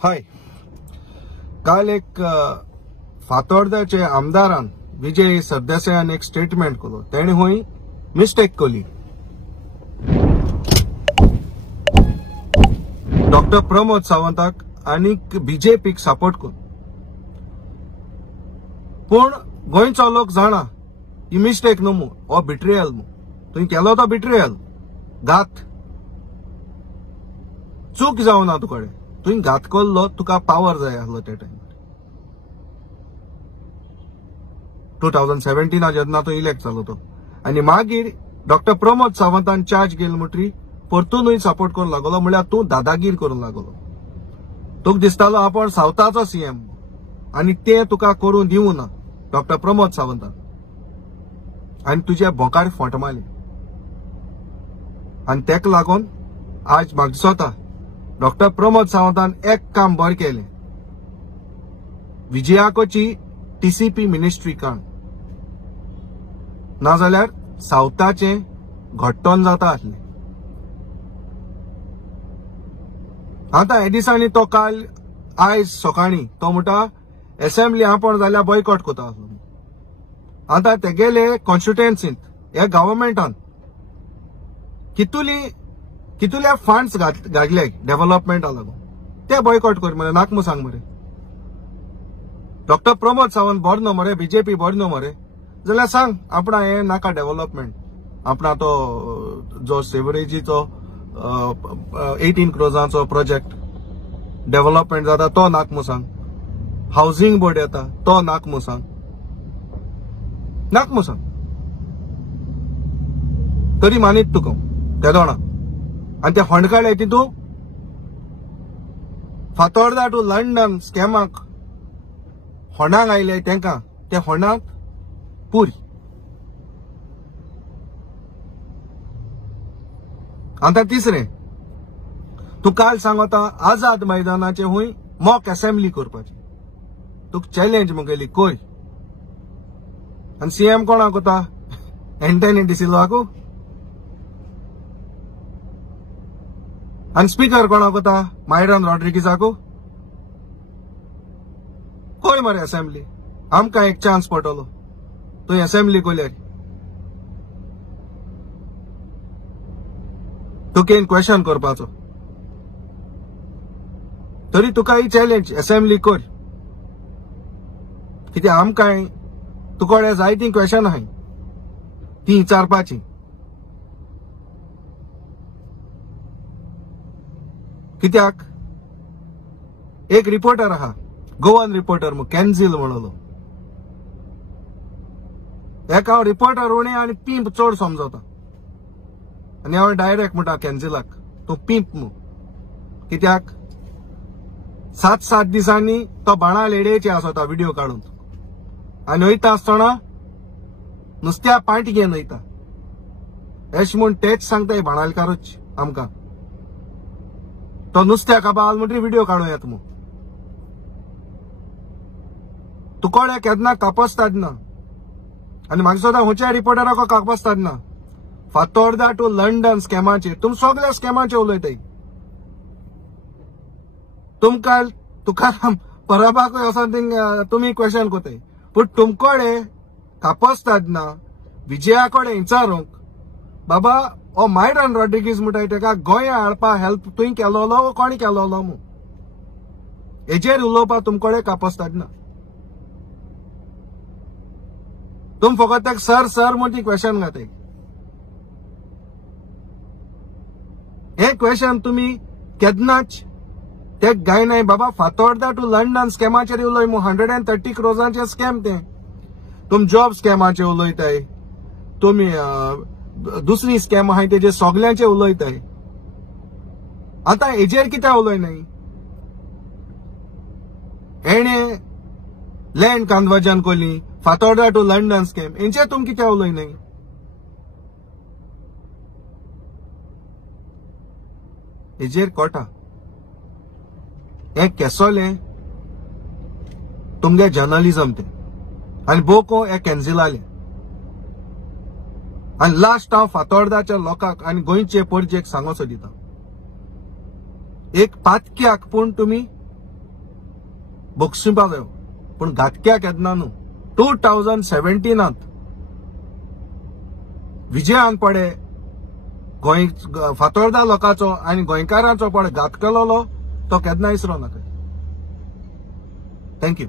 हाय, काल एक फातोर्डाचे आमदारान विजय सरदेसायान एक स्टेटमेंट केलो. तेणे हुंय मिस्टेक केली. डॉक्टर प्रमोद सावंताक आणि बीजेपीक सपोर्ट करून. पण गोंयचो लोक जाणा ही मिस्टेक न्हू मू, हो बिट्रेयल मू. तुवें केलो तो बिट्रेयल, घात. चूक जावं ना तुकडे. तुवें घात केल्लो, तुका पावर जाय आसलो त्या टायमार. 2017 जेन्ना तो इलेक्ट जालो तो. आनी मागीर डॉक्टर प्रमोद सावंतान चार्ज घेतलो म्हणटरी परतूनय सपोर्ट करूंक लागलो. म्हळ्यार तूं दादागीर करूंक लागलो. तुका दिसतालो आपण सावथाचो सीएम आनी ते तुका करूं दिवं ना डॉक्टर प्रमोद सावंतान. आनी तुजे बोकाड फोट मारले. आनी तेका लागून आज म्हाका दिसता डॉक्टर प्रमोद सावंतान एक काम बरें केलें. विजयाकोची टीसीपी मिनिस्ट्री काण, नाजाल्यार सावथाचे घट्टोन जाता आसलें. आता हे दिसांनी तो काल आयज सकाळी तो म्हणटा असेंब्ली आपण जाल्यार बॉयकॉट करता आसलो. आता ते गेले कॉन्स्टिट्युएन्सींत, ह्या गव्हर्मेंटान कितुले फंड्स घातले डेव्हलपमेंटा लागून, ते बॉयकॉट कर मरे. नाक मू सांग मरे. डॉक्टर प्रमोद सावंत बरो न्हू मरे, बीजेपी बरो न्हू मरे, जाल्यार सांग आपणा हे नाका डेव्हलपमेंट. आपणा तो जो सेवरेजीचो 18 crores प्रोजेक्ट डेव्हलपमेंट जाता तो नाक मू सांग. हाऊसिंग बोर्ड येता तो नाक मू सांग. नाक मू सांग. तरी मानीत तुका ते दोना. आनी ते फंड काडले तितू फातोर्डा टू लंडन स्कॅमाक फोंडाक आयले तेंका, ते फोंडाक पुरी. आता तिसरे, तू काल सांगता आझाद मैदानाचे हुंय मॉक असेंब्ली करपाची. तुका चॅलेंज मुगेली कोय. आनी सीएम कोणाक कोता? एंटनी डिसिल्वाकू. आनी स्पीकर कोणाक कोता? मायरन रॉड्रिगीजाकू. कोय मरे असेंब्ली. आमकां एक चान्स पडटलो. तुवें असेंब्ली कोल्यार तुकेन क्वेश्चन करपाचो. तरी तुका ही चॅलेंज असेंब्ली कर. कित्याक आमकां तुकोडे जायतीं क्वेश्चन आहाय ती विचारपाची. कित्याक एक रिपोर्टर आहा, गोवन रिपोर्टर कॅन्झिल म्हणलो. एक हांव रिपोर्टर उणे आनी पींप चड समजता. आनी हांव डायरेक्ट म्हणटा कॅन्झिलाक, तूं पींप मू. कित्याक 7 दिसांनी तो बाणा लेडयेचे आसता व्हिडिओ काडून. आनी वयता आसतना नुस्त्या पांट घेवन वयता. एश म्हूण तेच सांगता हे बाणालकारूच आमकां. तो नुस्त्या काबाल म्हणटरी व्हिडिओ काडूं येता मू. तुकोडे केन्ना कापसतात ना. आनी म्हाका सुद्दां खंयच्या रिपोर्टराक कापसतात ना. फातोर्डा टू लंडन स्कॅमाचे तुम सगळ्या स्कॅमाचे उलयताय. तुका परबाकूय वचोन तुमी क्वेश्चन कोताय. पूण तुमकोडे कापसतात ना. विजयाकोडे विचारूंक बाबा हो मायरन रॉड्रिगीज म्हणटाय तेका गोंया हाडपा हेल्प तुवें केलोलो कोणी केलोलो मू. हेजेर उलोवपा तुमकोडे कापसतात ना. तुम फकत एक सर म्हूण ती क्वेश्चन घाताय. हे क्वेश्चन तुमी केन्नाच ते गायनाय. बाबा फातोर्डा टू लंडन स्कॅमाचेर उलय मू. 130 crores स्कॅम ते. तुम जॉब स्कॅमाचे उलयताय. तुमी दुसरी स्कॅम आहाय तेजे सगळ्यांचे उलयताय. आता हेजेर कित्याक उलयनाय? हेणे लँड कन्वर्जन कोली, फातोर्डा टू लंडन स्कॅम, हेंचेर तुम कित्याक उलयनाय? हेजेर कोटा हे केसोले तुमगे जर्नलिझम ते. आनी बोको हे कॅन्झिलाले. आनी लास्ट हांव फातोर्डाच्या लोकांक आनी गोंयचे परजेक सांगोसो दिता. एक पातक्याक पूण तुमी बक्षिपा जायो पूण घातक्या केन्ना न्हू 2017 विजय आंगपडे गोंय फातोर्डा लोकांचो आनी गोंयकारांचो पडे घात केलोलो तो केन्ना इसरो नाका. थँक्यू.